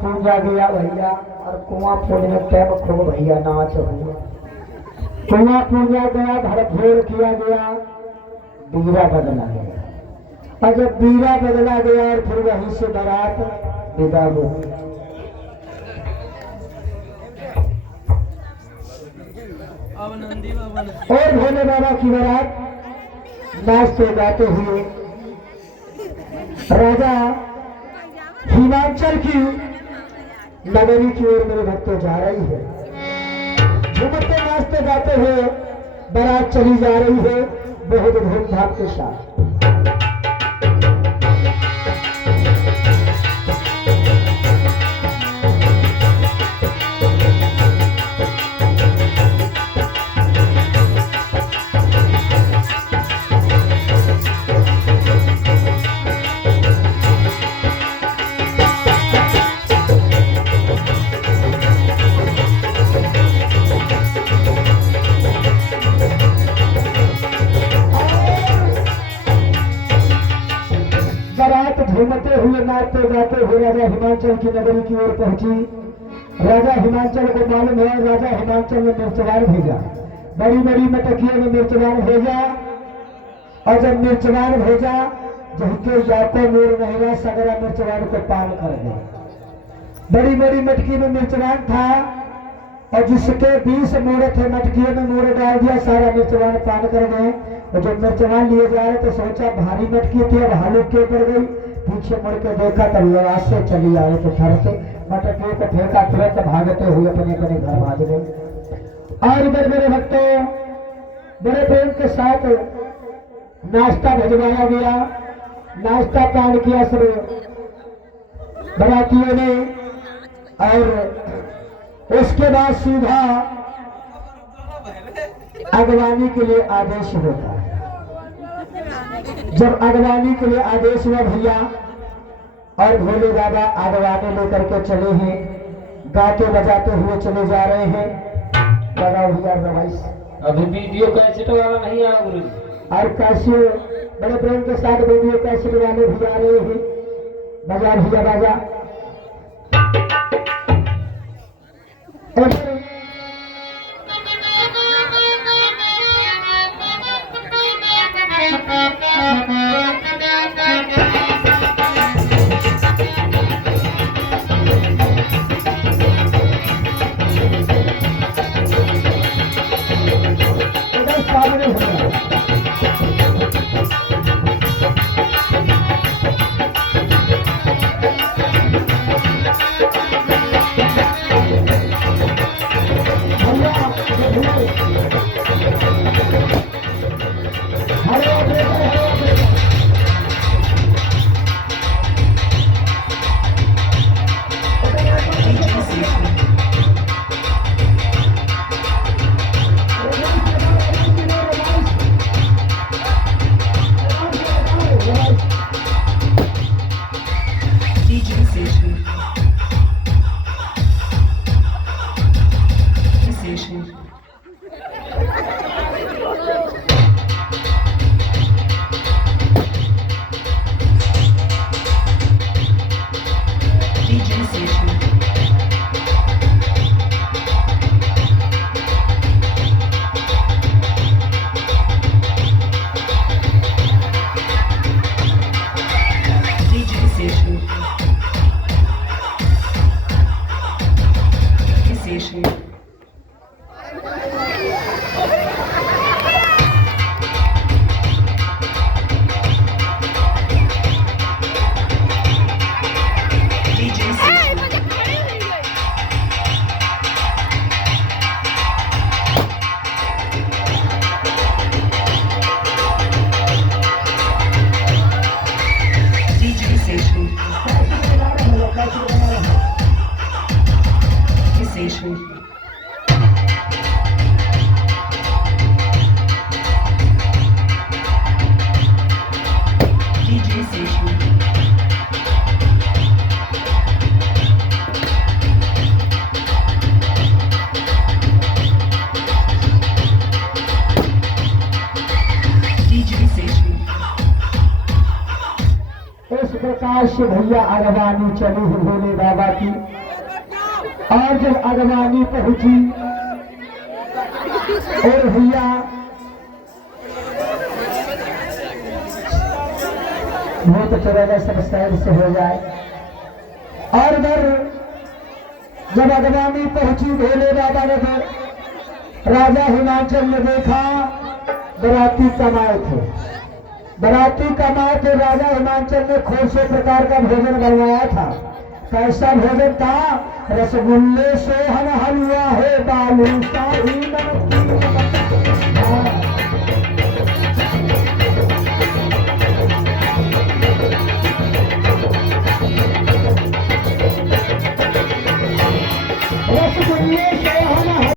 पूजा गया भैया और कुआं पूजने टाइम खूब भैया नाच हुआ। कुआं पूजा गया, घर फेर किया गया, बीरा बदला गया। और जब बीरा बदला गया और फिर वहीं से बारात विदा हो गई। और भोले बाबा की बारात नाचते गाते हुए राजा हिमाचल की नगरी की ओर मेरे भक्तों जा रही है। झूमते नाचते गाते हुए बारात चली जा रही है बहुत धूमधाम के साथ। घूमते हुए नाचते गाते हुए राजा हिमाचल की नगरी की ओर पहुंची। राजा हिमाचल को मालूम है, राजा हिमाचल ने मिर्चवान भेजा, बड़ी बड़ी मटकियों में मिर्चवान भेजा। और जब मिर्चवान भेजा जहके जाते मोर महिला सगरा मिर्चवान को पान कर दे। बड़ी बड़ी मटकी में मिर्चवान था और जिसके 20 मोड़ थे मटकियों में मोड़ डाल दिया, सारा मिर्चवान पान कर गए। और जब मिर्चवान लिए जा रहे तो सोचा भारी मटकी थी अब हालू के पड़ गई। पीछे मुड़ के देखा तब लड़ाई से चली आए तो घर से मटकियों को फेंका, तुरंत भागते हुए अपने अपने घर भाग गए। और इधर मेरे भक्तों बड़े प्रेम के साथ नाश्ता भिजवाया गया, नाश्ता पान किया सब बरातियों ने। और उसके बाद सीधा अगवानी के लिए आदेश होता है। जब अगवानी के लिए आदेश हुआ भैया और भोले बाबा अगवानी लेकर के चले हैं, गाते बजाते हुए चले जा रहे हैं। लगाओ भैया रवाइस। अभी वीडियो कैसेट वाला नहीं आया गुरु जी। और कैसे बड़े प्रेम के साथ वीडियो कैसेट वाले भी आ रहे हैं। बजा भैया बाजा। प्रकाश भैया अगवानी चली भोले बाबा की। और जब अगवानी पहुंची और भैया वो तो चलेगा सब साइड से हो जाए। और इधर जब अगवानी पहुंची भोले बाबा ने राजा हिमांचल ने देखा बराती कमाए थे। बराती कमाए थे। राजा हिमांचल ने खोसे प्रकार का भोजन बनवाया था। कैसा भोजन था? रसगुल्ले सोहन हलवा है बालूशाही